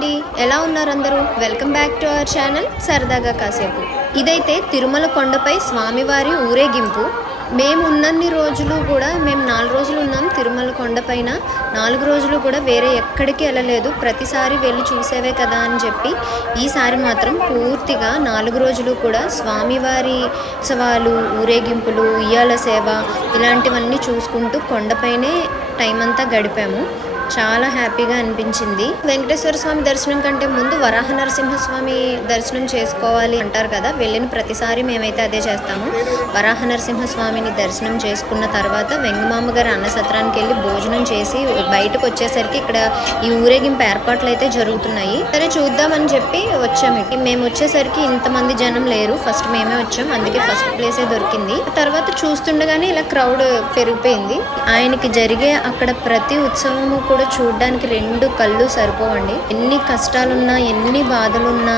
అండి ఎలా ఉన్నారు అందరూ welcome back to our channel సరదాగా కాసేపు. ఇదైతే తిరుమల కొండపై స్వామివారి ఊరేగింపు. మేము ఉన్నన్ని రోజులు కూడా మేము నాలుగు రోజులు ఉన్నాం తిరుమల కొండపైన. నాలుగు రోజులు కూడా వేరే ఎక్కడికి వెళ్ళలేదు. ప్రతిసారి వెళ్ళి చూసేవే కదా అని చెప్పి ఈసారి మాత్రం పూర్తిగా నాలుగు రోజులు కూడా స్వామివారి ఉత్సవాలు ఊరేగింపులు ఉయ్యాల సేవ ఇలాంటివన్నీ చూసుకుంటూ కొండపైనే టైం అంతా గడిపాము. చాలా హ్యాపీగా అనిపించింది. వెంకటేశ్వర స్వామి దర్శనం కంటే ముందు వరాహ నరసింహస్వామి దర్శనం చేసుకోవాలి అంటారు కదా వెళ్ళిన ప్రతిసారి మేమైతే అదే చేస్తాము. వరాహ నరసింహస్వామిని దర్శనం చేసుకున్న తర్వాత వెంగమామ గారి అన్నసత్రానికి వెళ్ళి భోజనం చేసి బయటకు వచ్చేసరికి ఇక్కడ ఈ ఊరేగింపు ఏర్పాట్లు అయితే జరుగుతున్నాయి. సరే చూద్దామని చెప్పి వచ్చాము. మేము వచ్చేసరికి ఇంతమంది జనం లేరు. ఫస్ట్ మేమే వచ్చాం. అందుకే ఫస్ట్ ప్లేసే దొరికింది. తర్వాత చూస్తుండగానే ఇలా క్రౌడ్ పెరిగిపోయింది. ఆయనకి జరిగే అక్కడ ప్రతి ఉత్సవము కూడా కూడా చూడడానికి రెండు కళ్ళు సరిపోవండి. ఎన్ని కష్టాలున్నా ఎన్ని బాధలున్నా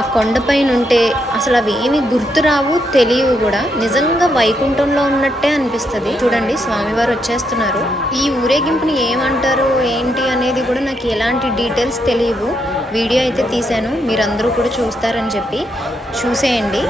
ఆ కొండపైన ఉంటే అసలు అవి ఏమి గుర్తురావు తెలియవు కూడా. నిజంగా వైకుంఠంలో ఉన్నట్టే అనిపిస్తుంది. చూడండి స్వామివారు వచ్చేస్తున్నారు. ఈ ఊరేగింపుని ఏమంటారు ఏంటి అనేది కూడా నాకు ఎలాంటి డీటెయిల్స్ తెలియవు. వీడియో అయితే తీశాను మీరందరూ కూడా చూస్తారని చెప్పి. చూసేయండి.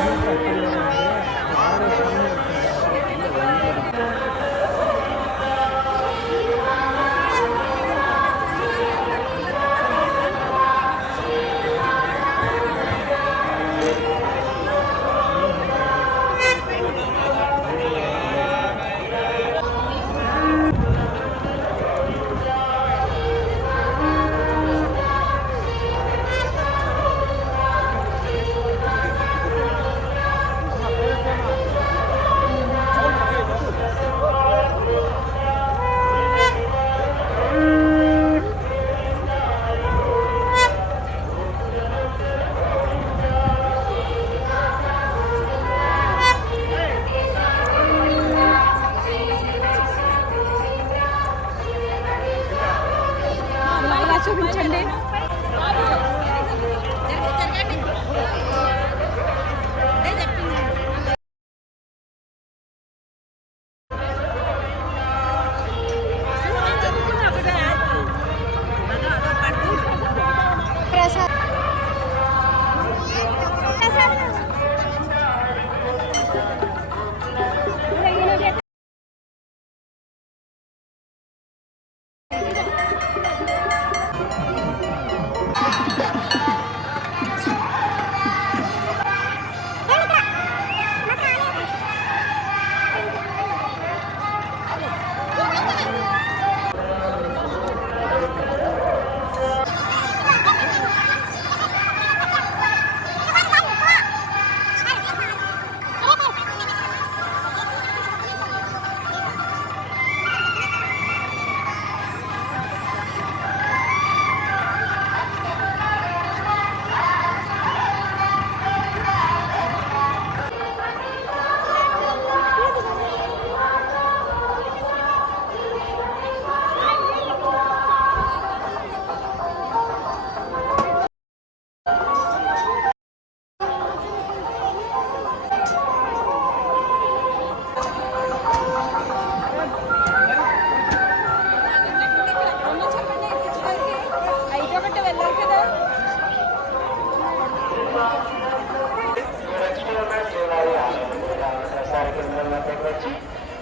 করছি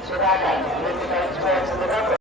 সেটা আগামী